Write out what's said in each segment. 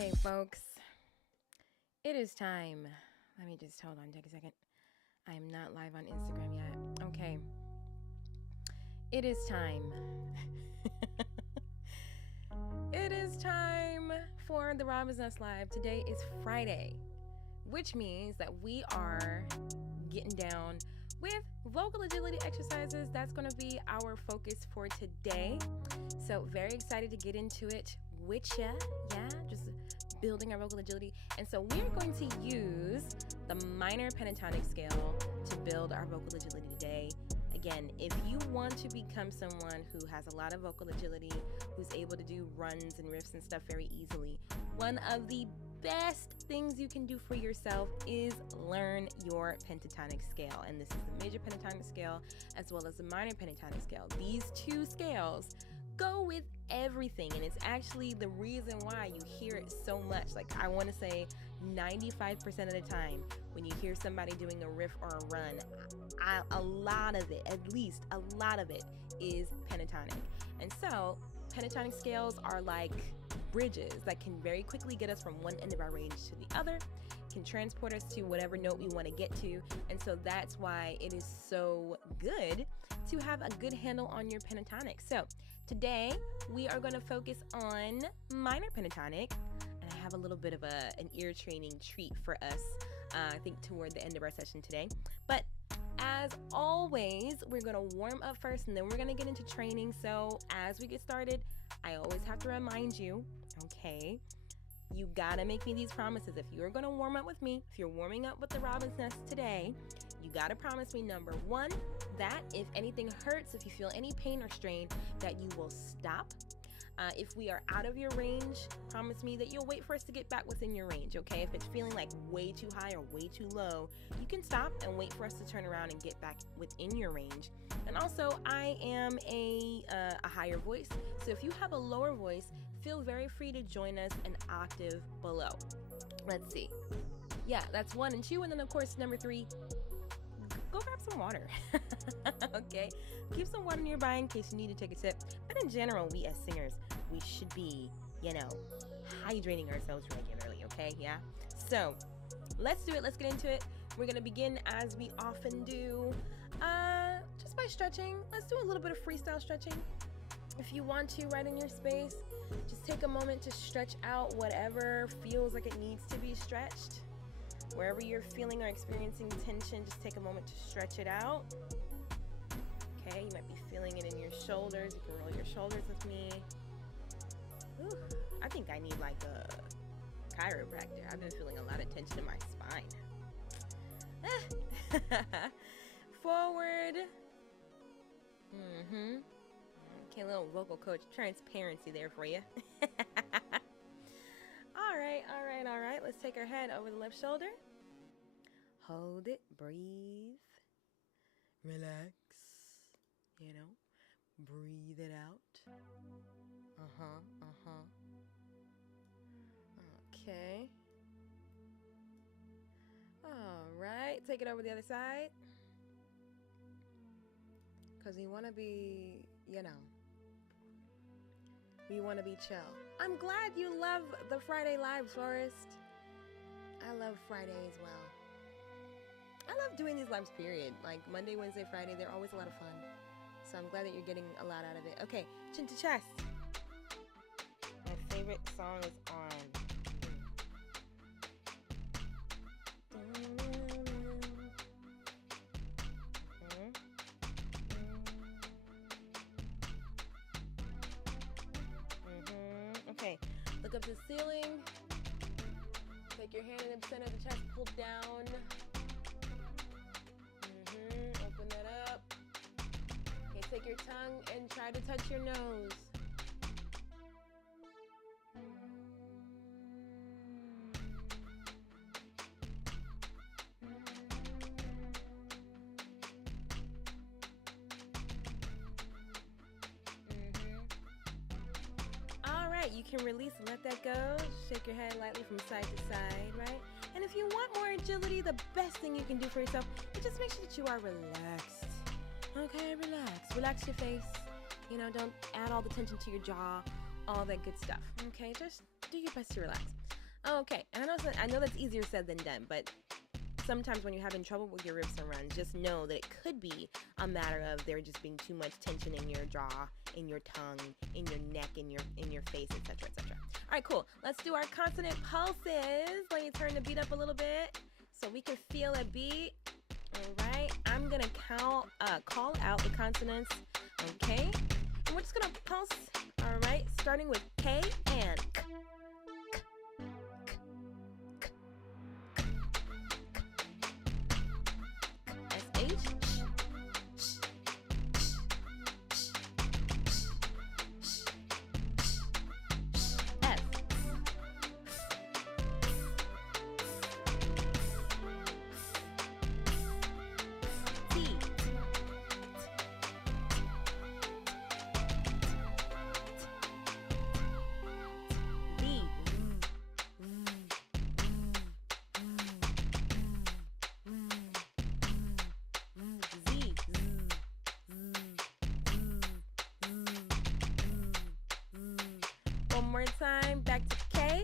Okay, folks, it is time. Let me just hold on, take a second. I am not live on Instagram yet. Okay, it is time. It is time for the Robin's Nest Live. Today is Friday, which means that we are getting down with vocal agility exercises. That's going to be our focus for today. So very excited to get into it with ya. Yeah, just building our vocal agility. And so we're going to use the minor pentatonic scale to build our vocal agility today. Again, if you want to become someone who has a lot of vocal agility, who's able to do runs and riffs and stuff very easily, one of the best things you can do for yourself is learn your pentatonic scale. And this is the major pentatonic scale as well as the minor pentatonic scale. These two scales go with everything, and it's actually the reason why you hear it so much. Like, I want to say 95% of the time when you hear somebody doing a riff or a run, a lot of it, at least a lot of it, is pentatonic. And so pentatonic scales are like bridges that can very quickly get us from one end of our range to the other, can transport us to whatever note we want to get to. And so that's why it is so good to have a good handle on your pentatonic. So today we are going to focus on minor pentatonic, and I have a little bit of an ear training treat for us, I think toward the end of our session today. But as always, we're going to warm up first and then we're going to get into training. So as we get started, I always have to remind you, okay, you gotta make me these promises. If you're gonna warm up with me, if you're warming up with the Robin's Nest today, you gotta promise me, number one, that if anything hurts, if you feel any pain or strain, that you will stop. If we are out of your range, promise me that you'll wait for us to get back within your range, okay? If it's feeling like way too high or way too low, you can stop and wait for us to turn around and get back within your range. And also, I am a higher voice, so if you have a lower voice, feel very free to join us an octave below. Let's see. Yeah, that's 1 and 2, and then of course, number 3, go grab some water. Okay, keep some water nearby in case you need to take a sip. But in general, we as singers, we should be, hydrating ourselves regularly, okay? Yeah, so let's do it. Let's get into it. We're gonna begin as we often do, just by stretching. Let's do a little bit of freestyle stretching. If you want to, right in your space, just take a moment to stretch out whatever feels like it needs to be stretched. Wherever you're feeling or experiencing tension, just take a moment to stretch it out. Okay, you might be feeling it in your shoulders. You can roll your shoulders with me. Ooh, I think I need like a chiropractor. I've been feeling a lot of tension in my spine. Forward. Okay, a little vocal coach transparency there for you. All right. Let's take our head over the left shoulder. Hold it, breathe, relax, breathe it out. Okay. All right, take it over the other side. Because we want to be, we want to be chill. I'm glad you love the Friday lives, Forrest. I love Friday as well. I love doing these lives, period. Like Monday, Wednesday, Friday, they're always a lot of fun. So I'm glad that you're getting a lot out of it. Okay, chin to chest. My favorite song is on. Okay, look up to the ceiling. Take your hand in the center of the chest, pull down. Open that up. Okay, take your tongue and try to touch your nose. You can release and let that go. Shake your head lightly from side to side, right? And if you want more agility, the best thing you can do for yourself is just make sure that you are relaxed. Okay, relax. Relax your face. Don't add all the tension to your jaw, all that good stuff. Okay, just do your best to relax. Okay, and I know that's easier said than done, but sometimes when you're having trouble with your riffs and runs, just know that it could be a matter of there just being too much tension in your jaw, in your tongue, in your neck, in your face, etc., etc. All right, cool. Let's do our consonant pulses. Let me turn the beat up a little bit so we can feel a beat. All right, I'm gonna call out the consonants. Okay, and we're just gonna pulse. All right, starting with K and K. One more time, back to K.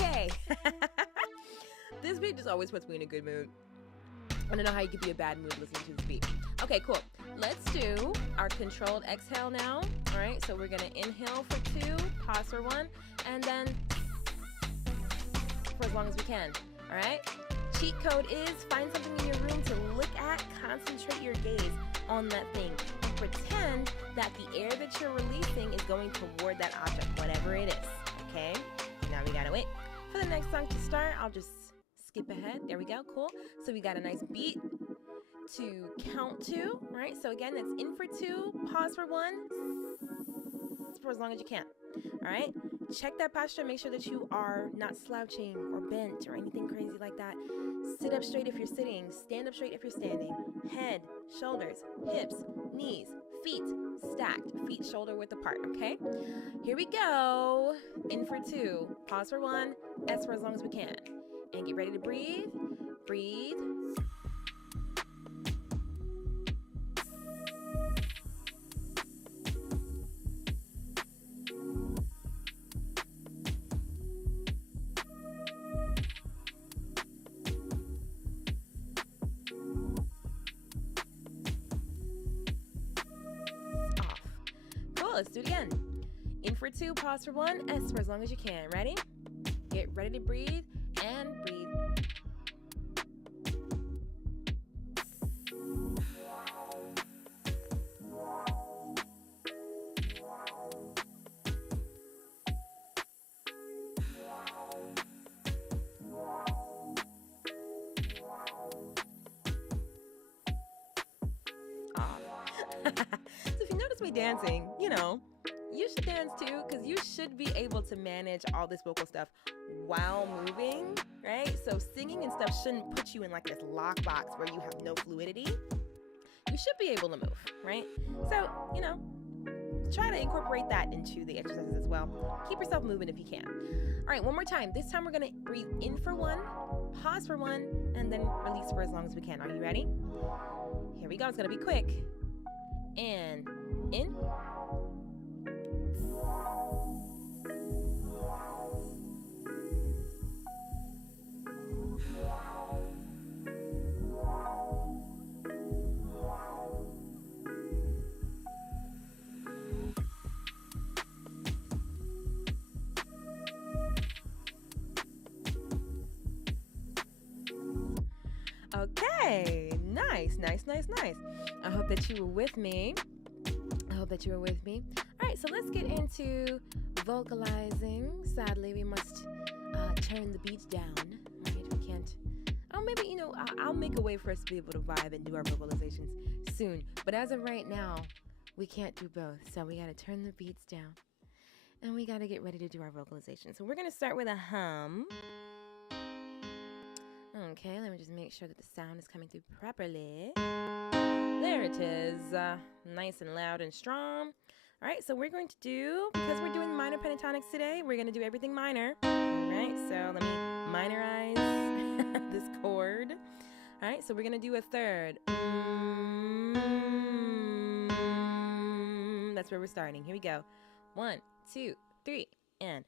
Okay. This beat just always puts me in a good mood. I don't know how you could be a bad mood listening to this beat. Okay, cool. Let's do our controlled exhale now. All right, so we're gonna inhale for 2, pause for 1, and then for as long as we can. All right. Cheat code is find something in your room to look at, concentrate your gaze on that thing, and pretend that the air that you're releasing is going toward that object, whatever it is. Okay. Now we gotta wait for the next song to start. I'll just skip ahead. There we go. Cool. So we got a nice beat to count to, right? So again, that's in for 2, pause for 1, for as long as you can. All right. Check that posture. Make sure that you are not slouching or bent or anything crazy like that. Sit up straight if you're sitting. Stand up straight if you're standing. Head, shoulders, hips, knees, feet stacked. Feet shoulder width apart. Okay. Here we go. In for 2, pause for 1, S for as long as we can. And get ready to breathe. Breathe. Off. Cool, let's do it again. In for 2, pause for 1, S for as long as you can. Ready? Get ready to breathe and breathe. So if you notice me dancing, you should dance too, because you should be able to manage all this vocal stuff while moving, right? So singing and stuff shouldn't put you in like this lockbox where you have no fluidity. You should be able to move, right? So, try to incorporate that into the exercises as well. Keep yourself moving if you can. All right, one more time. This time we're gonna breathe in for 1, pause for 1, and then release for as long as we can. Are you ready? Here we go. It's gonna be quick. And in. Okay, nice. I hope that you were with me. All right, so let's get into vocalizing. Sadly, we must turn the beat down. Right, we can't. Oh, maybe I'll make a way for us to be able to vibe and do our vocalizations soon. But as of right now, we can't do both. So we gotta turn the beats down, and we gotta get ready to do our vocalization. So we're gonna start with a hum. Okay, let me just make sure that the sound is coming through properly. There it is. Nice and loud and strong. All right, so we're going to do, because we're doing minor pentatonics today, we're going to do everything minor. All right, so let me minorize this chord. All right, so we're gonna do a third. That's where we're starting. Here we go. 1, 2, 3, and.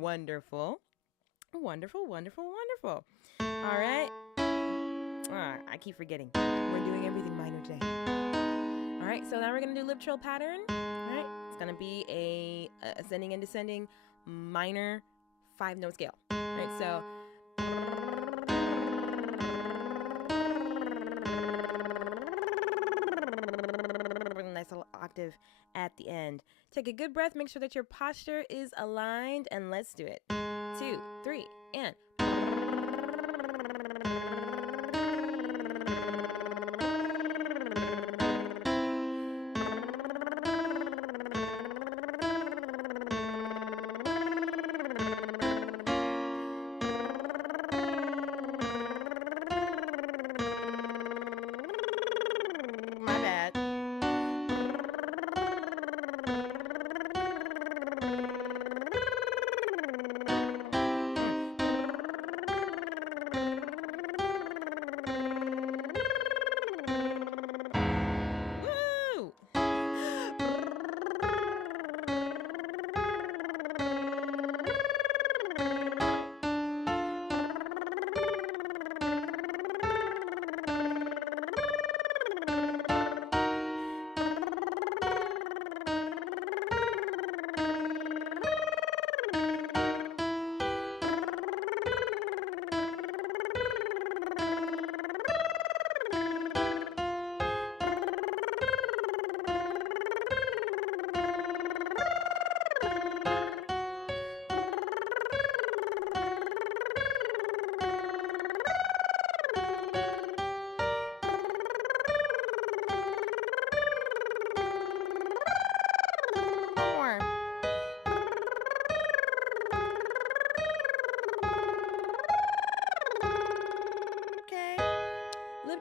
Wonderful. Wonderful, wonderful, wonderful. All right. I keep forgetting. We're doing everything minor today. All right, so now we're going to do lip trill pattern. All right, it's going to be a ascending and descending minor 5-note scale. All right, so. Nice little octave at the end. Take a good breath, make sure that your posture is aligned, and let's do it. 2, 3, and.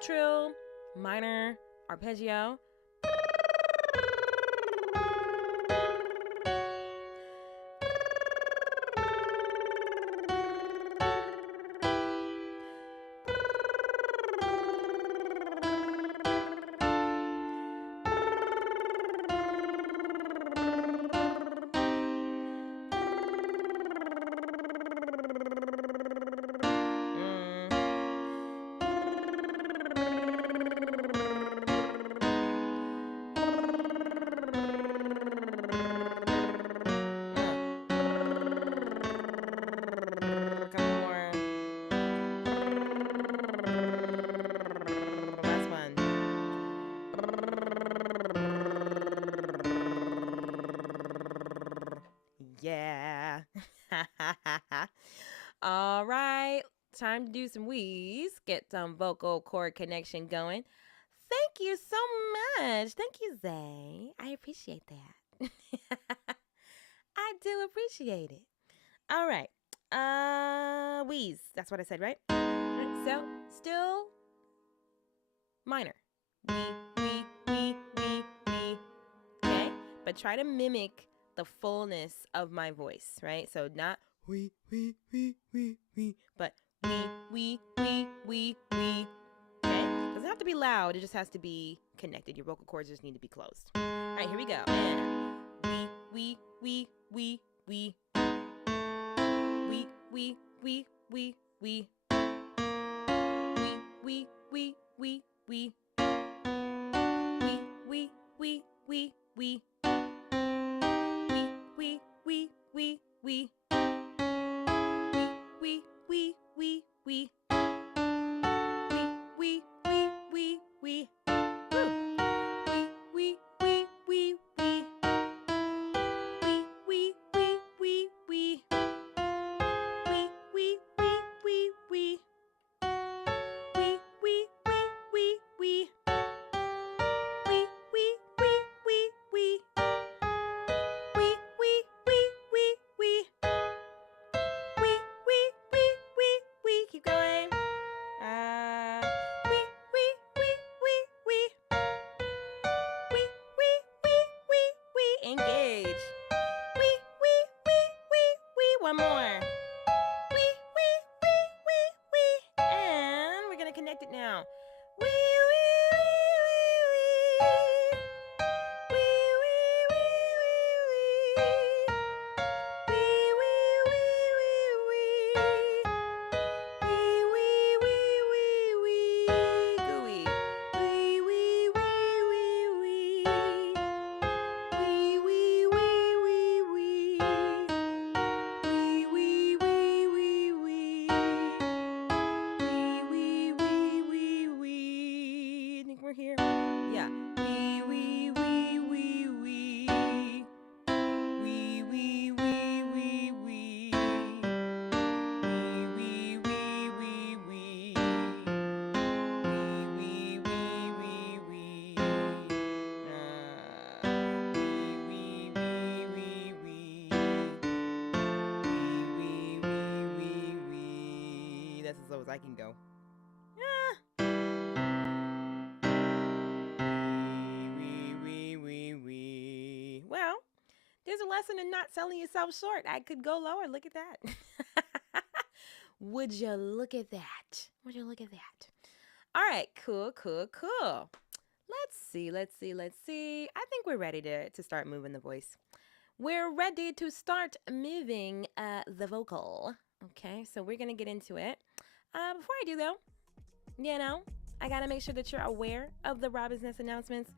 Trill, minor, arpeggio. Yeah. All right. Time to do some wheeze. Get some vocal cord connection going. Thank you so much. Thank you, Zay. I appreciate that. I do appreciate it. All right. Wheeze. That's what I said, right? So, still minor. Wee. Okay? But try to mimic the fullness of my voice, right? So not wee, but wee. Okay? Doesn't have to be loud. It just has to be connected. Your vocal cords just need to be closed. All right, here we go. And wee. Keep going. Engage. One more. And we're gonna connect it now. Here. Yeah. That's as low as I can go. Well, there's a lesson in not selling yourself short. I could go lower. Look at that. Would you look at that? Would you look at that? All right, cool. Let's see. I think we're ready to start moving the voice. We're ready to start moving the vocal. Okay, so we're going to get into it. Before I do, though, I got to make sure that you're aware of the Robin's Nest announcements.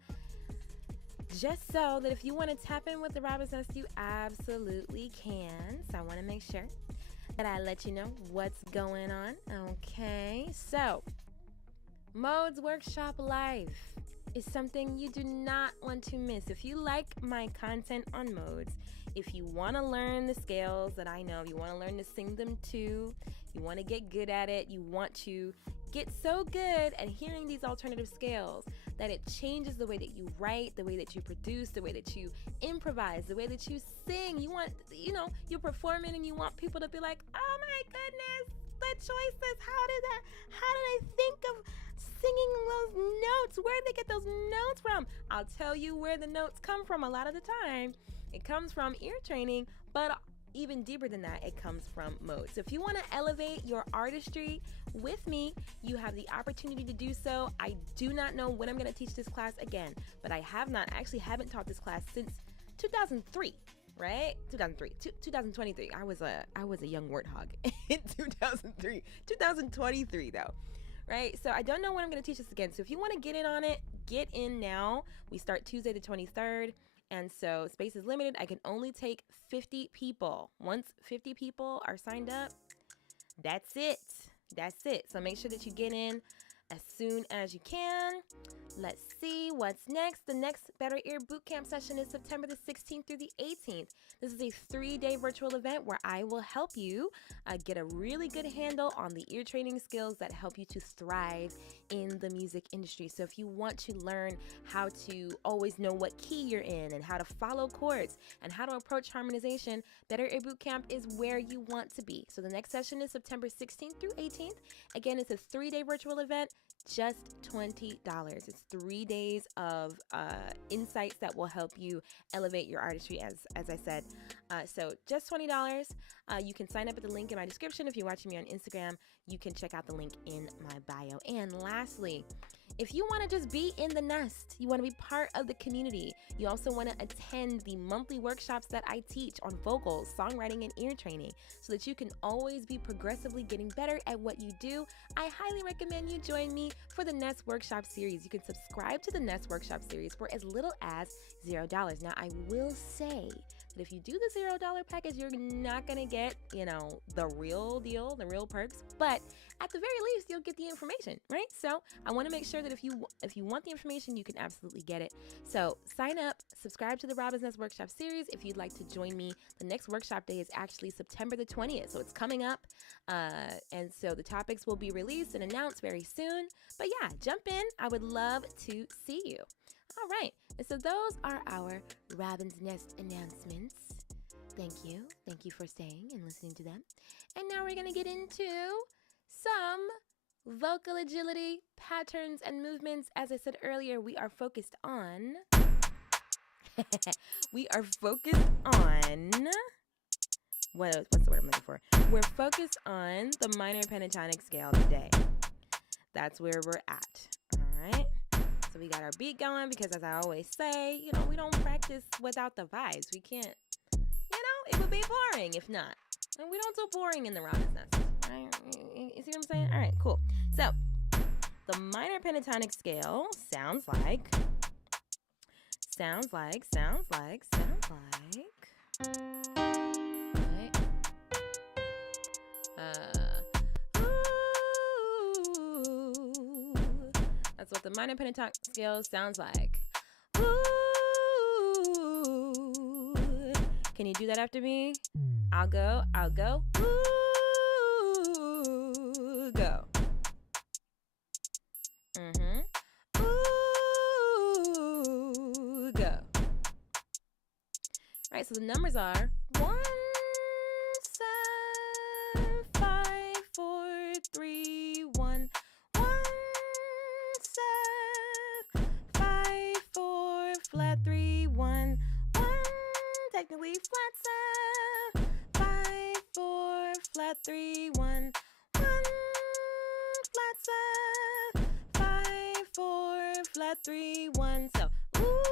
Just so that if you want to tap in with the Robin's Nest, you absolutely can. So I want to make sure that I let you know what's going on. Okay, so Modes Workshop Live is something you do not want to miss. If you like my content on modes, if you want to learn the scales that I know, you want to learn to sing them too, you want to get good at it, you want to get so good at hearing these alternative scales that it changes the way that you write, the way that you produce, the way that you improvise, the way that you sing. You want, you're performing and you want people to be like, oh my goodness, the choices, how did I think of singing those notes? Where did they get those notes from? I'll tell you where the notes come from a lot of the time. It comes from ear training, but even deeper than that, it comes from mode. So if you want to elevate your artistry with me, you have the opportunity to do so. I do not know when I'm going to teach this class again, but I haven't taught this class since 2003, right? 2023. I was a young warthog in 2023 though, right? So I don't know when I'm going to teach this again. So if you want to get in on it, get in now. We start Tuesday the 23rd. And so space is limited. I can only take 50 people. Once 50 people are signed up, that's it. So make sure that you get in as soon as you can. Let's see what's next. The next Better Ear Bootcamp session is September the 16th through the 18th. This is a 3-day virtual event where I will help you get a really good handle on the ear training skills that help you to thrive in the music industry. So if you want to learn how to always know what key you're in and how to follow chords and how to approach harmonization, Better Ear Bootcamp is where you want to be. So the next session is September 16th through 18th. Again, it's a 3-day virtual event. Just $20. It's 3 days of insights that will help you elevate your artistry, as I said. So just $20. You can sign up at the link in my description. If you're watching me on Instagram, you can check out the link in my bio. And lastly, if you want to just be in the nest, you want to be part of the community, you also want to attend the monthly workshops that I teach on vocals, songwriting, and ear training so that you can always be progressively getting better at what you do, I highly recommend you join me for the Nest Workshop Series. You can subscribe to the Nest Workshop Series for as little as $0. Now, I will say that if you do the $0 package, you're not going to get, the real deal, the real perks, but at the very least, you'll get the information, right? So I want to make sure that if you want the information, you can absolutely get it. So sign up, subscribe to the Robin's Nest Workshop Series if you'd like to join me. The next workshop day is actually September the 20th, so it's coming up. And so the topics will be released and announced very soon. But yeah, jump in. I would love to see you. All right, and so those are our Robin's Nest announcements. Thank you. Thank you for staying and listening to them. And now we're going to get into some vocal agility patterns and movements. As I said earlier, we are focused on what's the word I'm looking for? We're focused on the minor pentatonic scale today. That's where we're at. All right. So we got our beat going because, as I always say, we don't practice without the vibes. We can't, it would be boring if not. And we don't do boring in the Robin's Nest. Right? You see what I'm saying? All right, cool. So the minor pentatonic scale sounds like. Right. That's what the minor pentatonic scale sounds like. Ooh. Can you do that after me? I'll go. Ooh, go. Ooh, go. Right, so the numbers are 1, 7, 5, 4, 3, 1. 1, 7, 5, 4, flat 3, 1. 1, technically flat 7, 5, 4, flat 3, 1. 1, flat 7, 5, 4, flat 3, 1. So, ooh,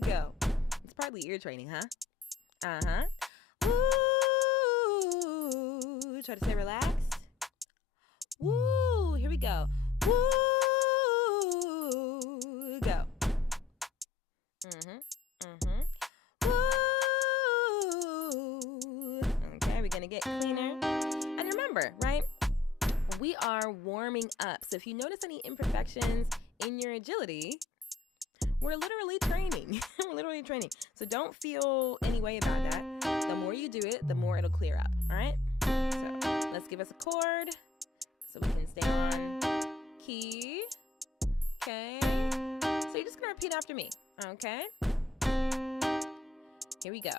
go. It's partly ear training, huh? Ooh, try to stay relaxed. Woo, here we go. Woo, go. Woo. Okay, we're gonna get cleaner. And remember, right? We are warming up. So if you notice any imperfections in your agility, we're literally training. So don't feel any way about that. The more you do it, the more it'll clear up. All right? So let's give us a chord so we can stay on key. Okay. So you're just going to repeat after me. Okay? Here we go.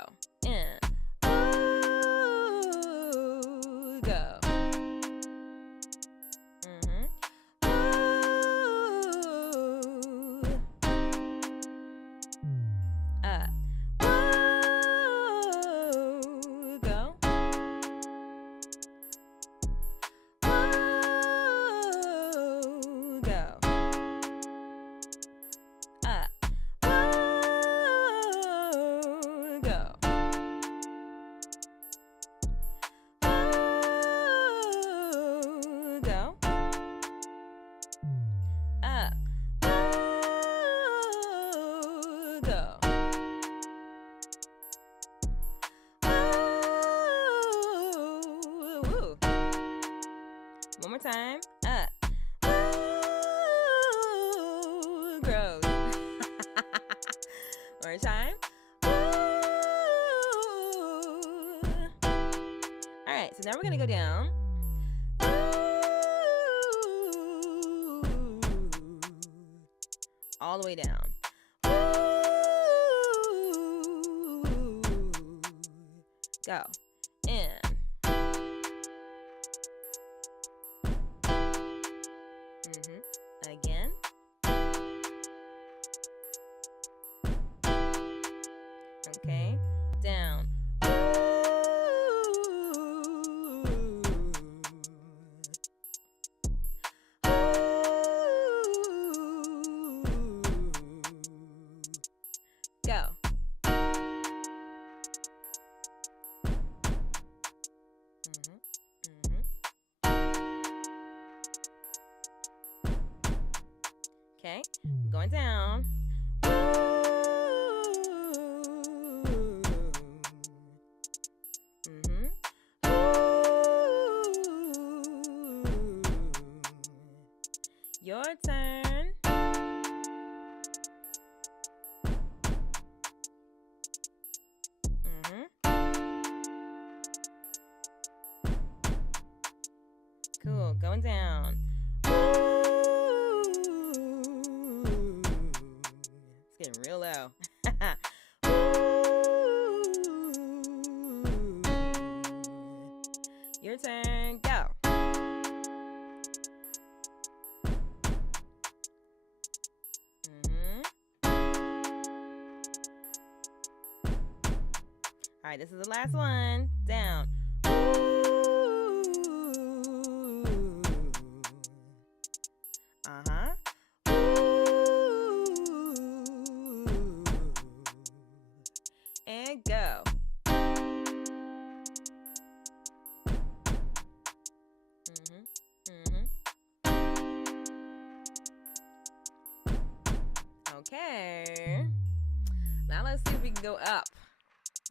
And ooh, go. Go. we're gonna go down. All the way down. Go. In. Again. Okay. Down. Go. Okay, going down. Your turn. Cool, going down. It's getting real low. Your turn, go. All right, this is the last one. Down. And go. Okay. Now let's see if we can go up.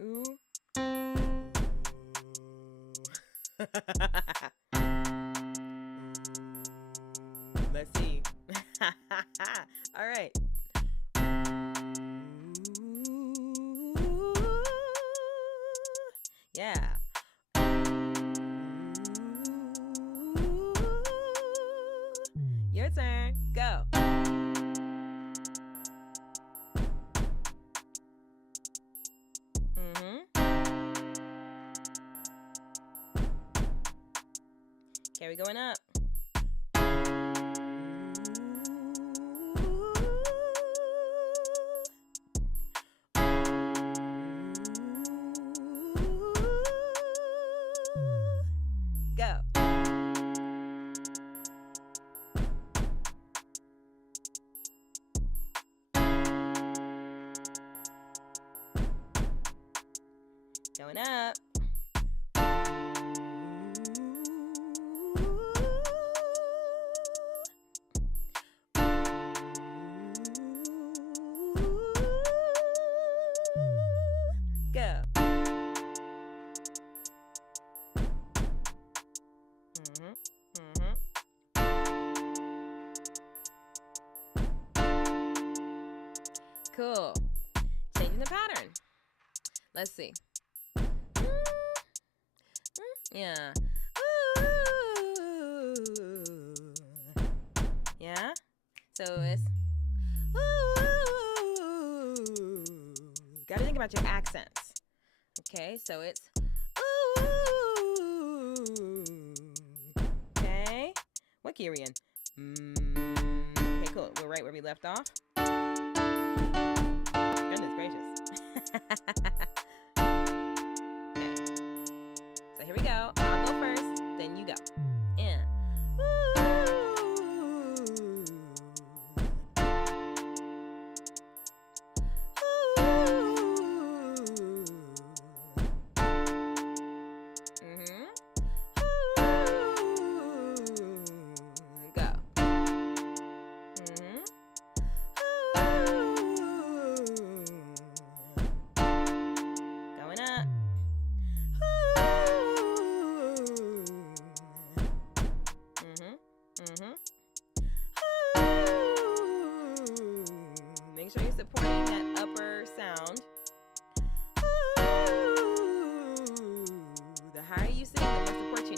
Ooh. Let's see. All right. Yeah. Your turn. Go. Okay, we're going up. Go. Going up. Go. Cool. Changing the pattern. Let's see. Yeah. Yeah. So it's. Gotta think about your accents. Okay, so it's. Okay. What key are we in? Okay, cool. We're right where we left off. Goodness gracious. Okay. So here we go. I'll go first, then you go. In. Go. Going up. Make sure you're supporting that upper sound. The higher you sing, the more support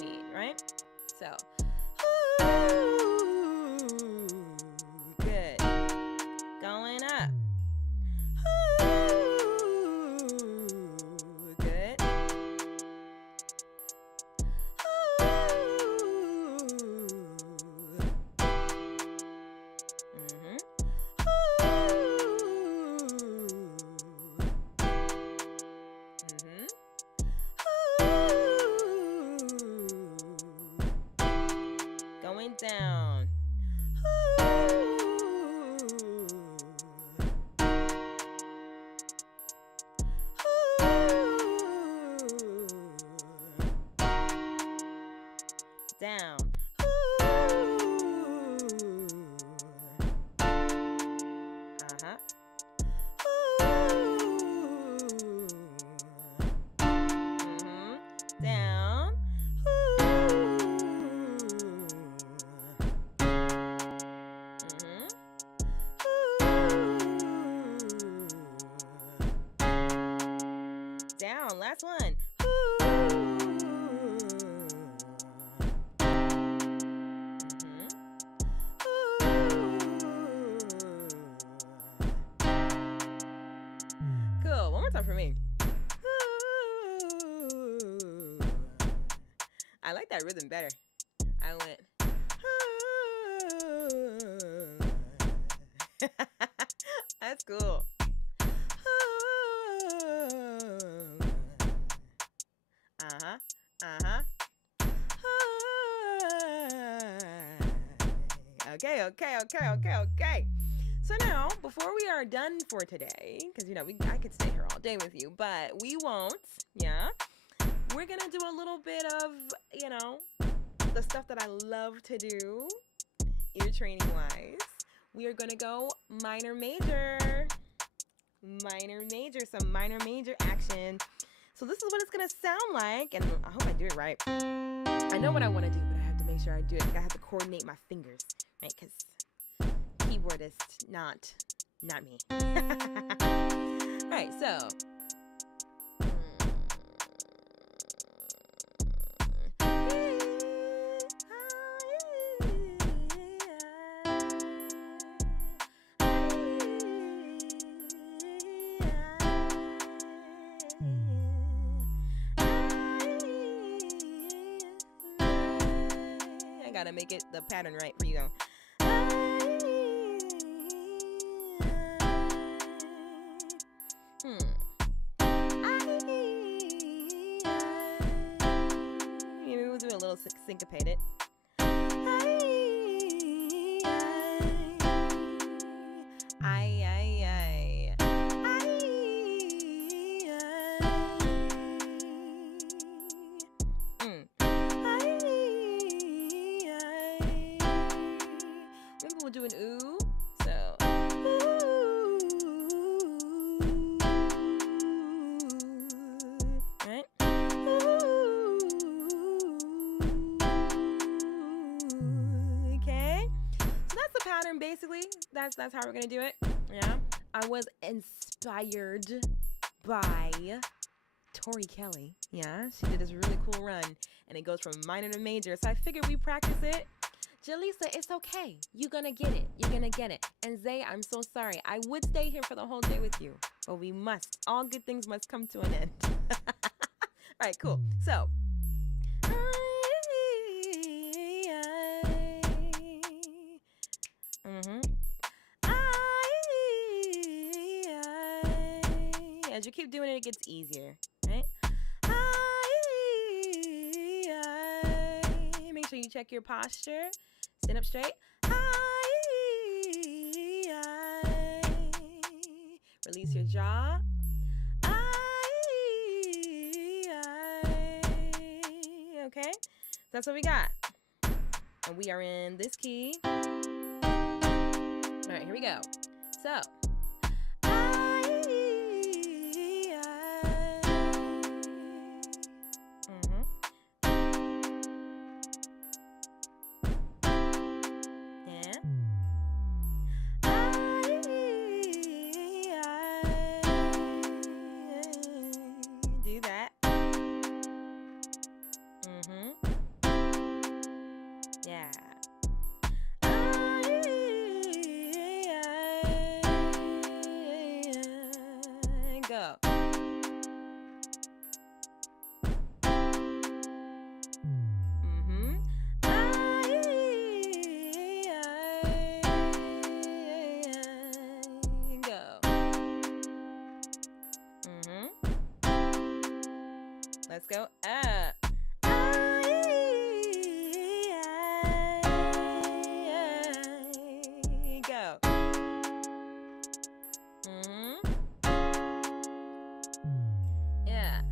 first time for me. I like that rhythm better. I went. That's cool. Okay. So now, before we are done for today, because I could stay here all day with you, but we won't. Yeah, we're gonna do a little bit of the stuff that I love to do, ear training wise. We are gonna go minor major, some minor major action. So this is what it's gonna sound like, and I hope I do it right. I know what I want to do, but I have to make sure I do it. I have to coordinate my fingers, right? Because keyboardist, not me. All right, so. I gotta make it the pattern right for you. Maybe we'll do a little syncopated. Maybe we'll do an ooh. So right? Okay. So that's the pattern basically. That's how we're gonna do it. Yeah. I was inspired by Tori Kelly. Yeah, she did this really cool run, and it goes from minor to major. So I figured we practice it. Jaleesa, it's okay. You're gonna get it. You're gonna get it. And Zay, I'm so sorry. I would stay here for the whole day with you, but we must. All good things must come to an end. All right, cool. So. As you keep doing it, it gets easier, right? Make sure you check your posture. Stand up straight. Release your jaw. Okay, that's what we got. And we are in this key. All right, here we go. So. Go. Let's go up. Go. Yeah.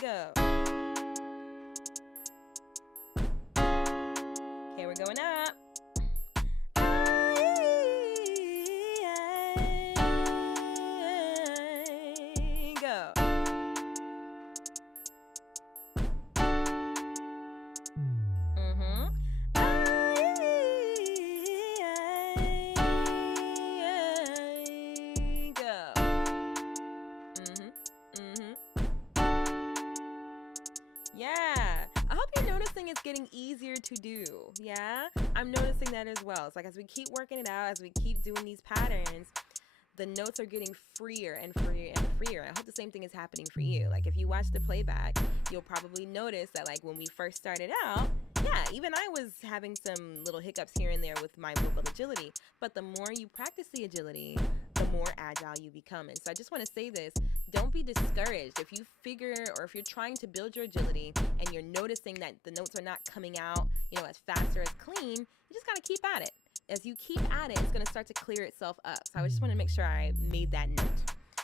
Go. Okay, we're going up. Go. Yeah. I hope you're noticing it's getting easier to do. Yeah, I'm noticing that as well. It's like as we keep working it out, as we keep doing these patterns, the notes are getting freer and freer and freer. I hope the same thing is happening for you. Like if you watch the playback, you'll probably notice that like when we first started out, yeah, even I was having some little hiccups here and there with my vocal agility. But the more you practice the agility, the more agile you become. And so I just want to say this, don't be discouraged. If you figure, or if you're trying to build your agility and you're noticing that the notes are not coming out, you know, as fast or as clean, you just got to keep at it. As you keep at it, it's going to start to clear itself up. So I just want to make sure I made that note.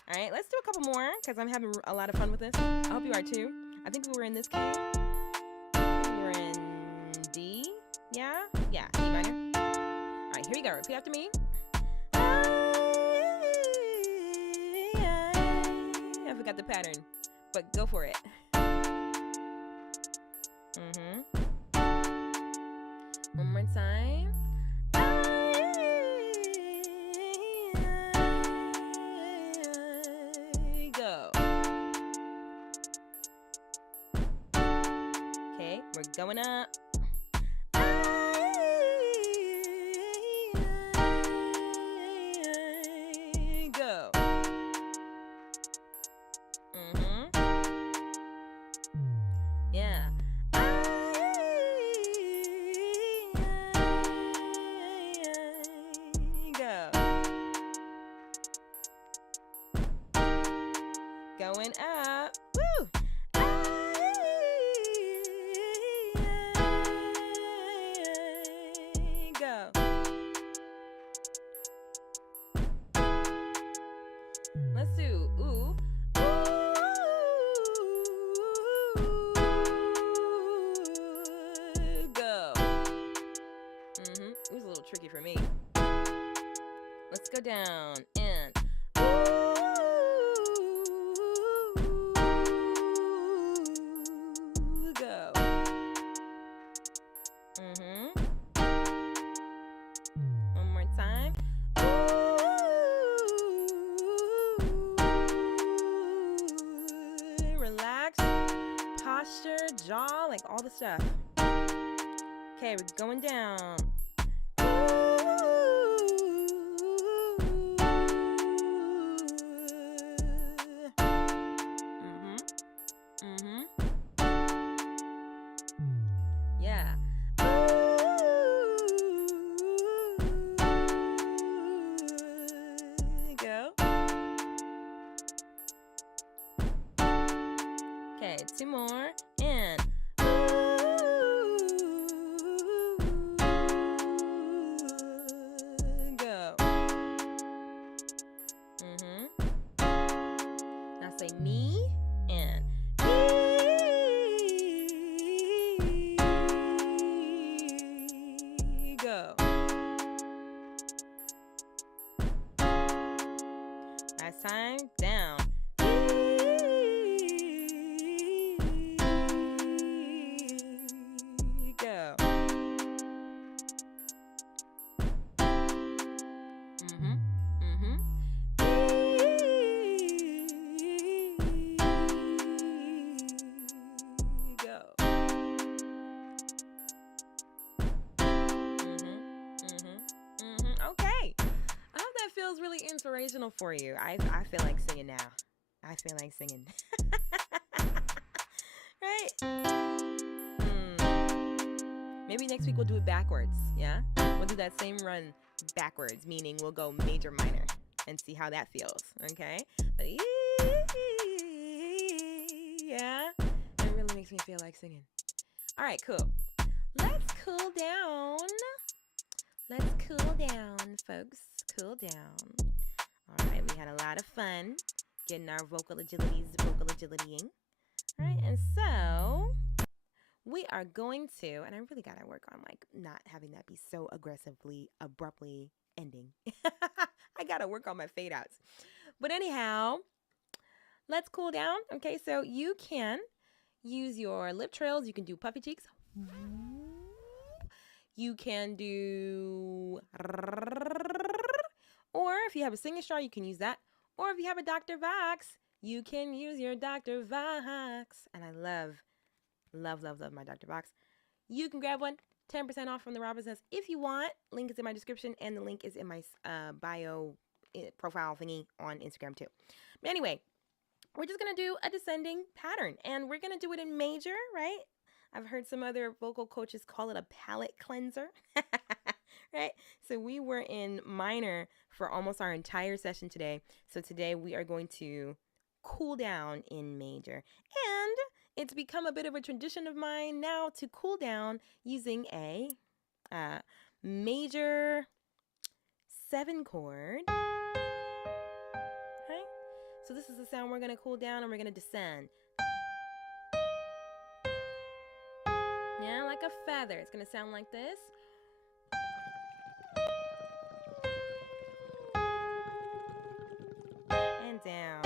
All right, let's do a couple more because I'm having a lot of fun with this. I hope you are too. I think we were in this key. I think we were in D. Yeah? Yeah, D minor. All right, here we go. Repeat after me. I forgot the pattern, but go for it. One more time. Go. Okay, we're going up. Go. Yeah. Go. Going up. Woo. Go. Let's do ooh. Go. It was a little tricky for me. Let's go down and go. One more time. Relax. Posture, jaw, like all the stuff. Okay, we're going down. Yeah. Go. Okay, two more and go. Now say me and go. Last time, down. Go. Okay. I hope that feels really inspirational for you. I feel like singing now. I feel like singing. Right? Maybe next week we'll do it backwards. Yeah? We'll do that same run backwards, meaning we'll go major minor and see how that feels. Okay? But yeah, it really makes me feel like singing. All right, cool. Let's cool down. Let's cool down, folks. Cool down. All right, we had a lot of fun getting our vocal agilitying. All right, and so we are going to, and I really got to work on like not having that be so aggressively, abruptly ending. I got to work on my fade outs. But anyhow, let's cool down. Okay, so you can use your lip trails. You can do puffy cheeks. You can do, or if you have a singing straw, you can use that. Or if you have a Dr. Vox, you can use your Dr. Vox. And I love Love, love, love my Dr. Box. You can grab one, 10% off from the Robin's Nest if you want. Link is in my description, and the link is in my bio profile thingy on Instagram too. But anyway, we're just going to do a descending pattern, and we're going to do it in major, right? I've heard some other vocal coaches call it a palate cleanser, right? So we were in minor for almost our entire session today. So today we are going to cool down in major. And it's become a bit of a tradition of mine now to cool down using a major 7 chord. Okay? So this is the sound we're going to cool down, and we're going to descend. Yeah, like a feather. It's going to sound like this. And down.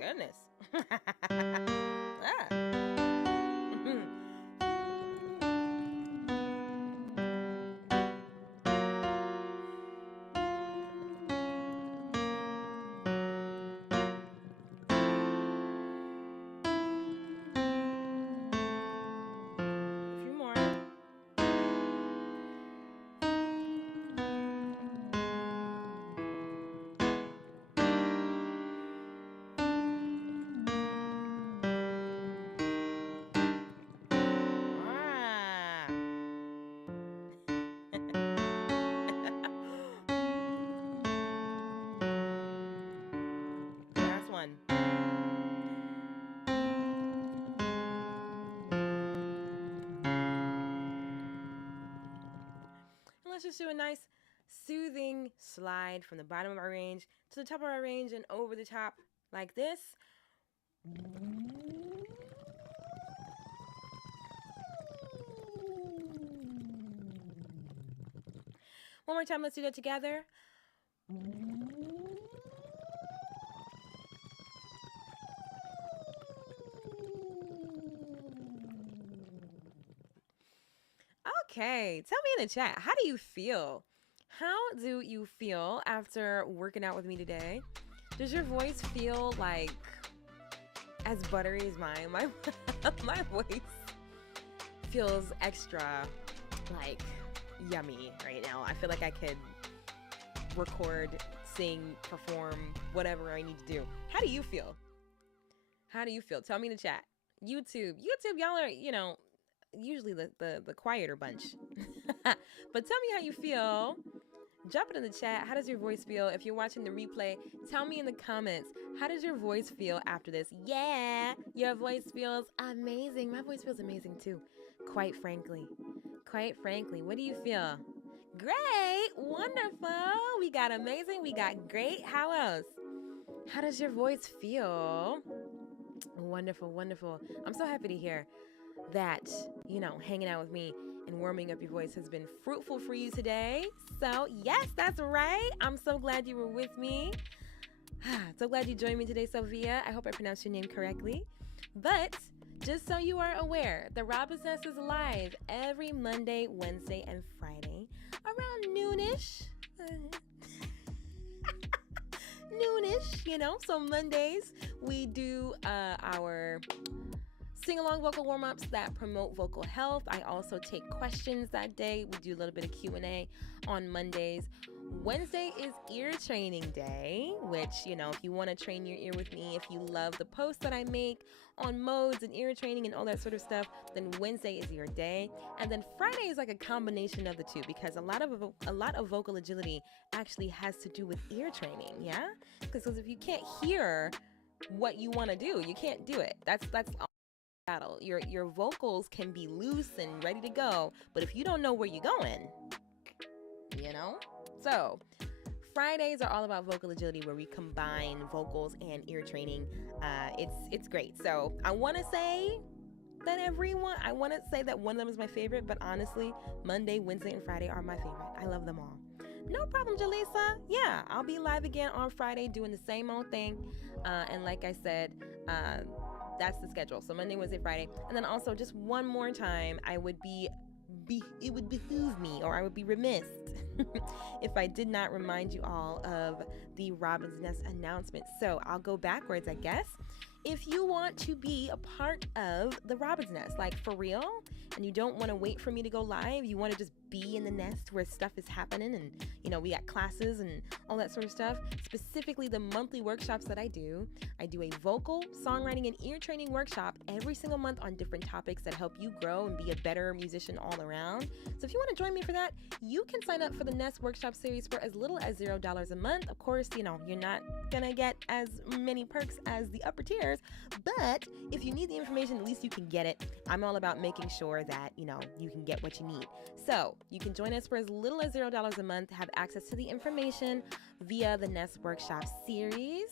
Goodness. Ah. A few more. Last one. And let's just do a nice soothing slide from the bottom of our range to the top of our range and over the top like this. One more time, let's do that together. Okay, tell me in the chat, how do you feel? How do you feel after working out with me today? Does your voice feel like as buttery as mine? My voice feels extra like yummy right now. I feel like I could record, sing, perform, whatever I need to do. How do you feel? How do you feel? Tell me in the chat. YouTube, y'all are, usually the quieter bunch. But tell me how you feel. Drop it in the chat. How does your voice feel? If you're watching the replay, tell me in the comments, how does your voice feel after this? Yeah, your voice feels amazing. My voice feels amazing too, quite frankly. What do you feel? Great, wonderful. We got amazing, we got great. How else? How does your voice feel? Wonderful. I'm so happy to hear that, hanging out with me and warming up your voice has been fruitful for you today. So yes, that's right. I'm so glad you were with me. So glad you joined me today, Sophia. I hope I pronounced your name correctly. But just so you are aware, the Robin's Nest is live every Monday, Wednesday, and Friday around noonish. noonish, you know. So Mondays we do our sing-along vocal warm-ups that promote vocal health. I also take questions that day. We do a little bit of Q&A on Mondays. Wednesday is ear training day, which, you know, if you want to train your ear with me, if you love the posts that I make on modes and ear training and all that sort of stuff, then Wednesday is your day. And then Friday is like a combination of the two, because a lot of vocal agility actually has to do with ear training, yeah? Because if you can't hear what you want to do, you can't do it. That's all battle. Your vocals can be loose and ready to go, but if you don't know where you're going, you know? So Fridays are all about vocal agility, where we combine vocals and ear training. It's great. So I want to say that one of them is my favorite, but honestly, Monday, Wednesday, and Friday are my favorite. I love them all. No problem, Jalisa. Yeah, I'll be live again on Friday doing the same old thing. And like I said, that's the schedule. So Monday, Wednesday, Friday. And then also just one more time, it would behoove me, or I would be remiss if I did not remind you all of the Robin's Nest announcement. So I'll go backwards, I guess. If you want to be a part of the Robin's Nest, like for real, and you don't want to wait for me to go live, you want to just be in the nest where stuff is happening, and, you know, we got classes and all that sort of stuff, specifically the monthly workshops that I do a vocal, songwriting, and ear training workshop every single month on different topics that help you grow and be a better musician all around. So if you want to join me for that, you can sign up for the Nest Workshop Series for as little as $0 a month. Of course, you know, you're not gonna get as many perks as the upper tiers, but if you need the information, at least you can get it. I'm all about making sure that, you know, you can get what you need. So you can join us for as little as $0 a month, have access to the information via the Nest Workshop Series.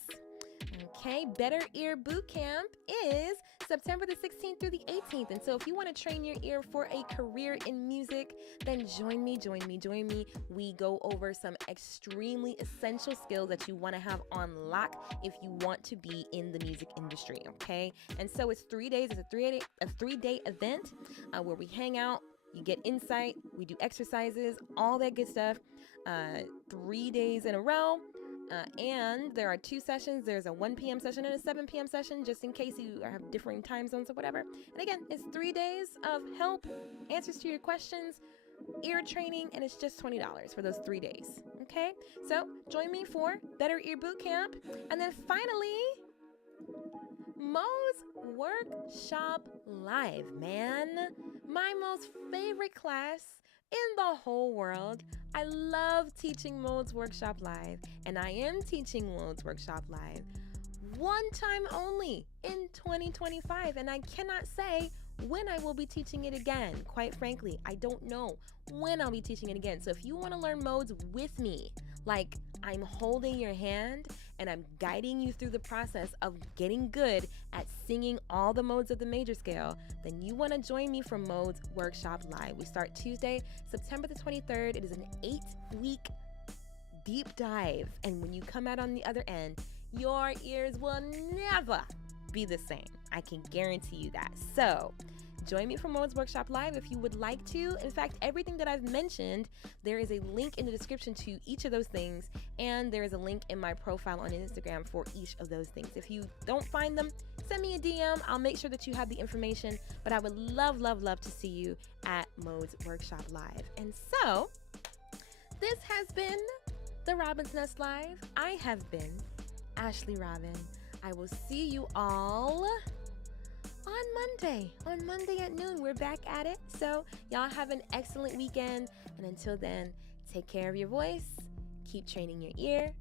Okay, Better Ear Bootcamp is September the 16th through the 18th. And so if you want to train your ear for a career in music, then join me. We go over some extremely essential skills that you want to have on lock if you want to be in the music industry, okay? And so it's 3 days. It's a three-day event where we hang out. You get insight. We do exercises, all that good stuff. 3 days in a row. And there are 2 sessions. There's a 1 p.m. session and a 7 p.m. session, just in case you have different time zones or whatever. And again, it's 3 days of help, answers to your questions, ear training, and it's just $20 for those 3 days. Okay? So join me for Better Ear Bootcamp. And then finally, Mo's Workshop Live, man. My most favorite class in the whole world. I love teaching Modes Workshop Live, and I am teaching Modes Workshop Live one time only in 2025, and I cannot say when I will be teaching it again. Quite frankly, I don't know when I'll be teaching it again. So if you want to learn modes with me, like I'm holding your hand and I'm guiding you through the process of getting good at singing all the modes of the major scale, then you want to join me for Modes Workshop Live. We start Tuesday, September the 23rd. It is an 8-week deep dive. And when you come out on the other end, your ears will never be the same. I can guarantee you that. So join me for Modes Workshop Live if you would like to. In fact, everything that I've mentioned, there is a link in the description to each of those things, and there is a link in my profile on Instagram for each of those things. If you don't find them, send me a DM. I'll make sure that you have the information, but I would love, love, love to see you at Modes Workshop Live. And so, this has been the Robin's Nest Live. I have been Ashley Robin. I will see you all on Monday at noon. We're back at it. So y'all have an excellent weekend. And until then, take care of your voice, keep training your ear,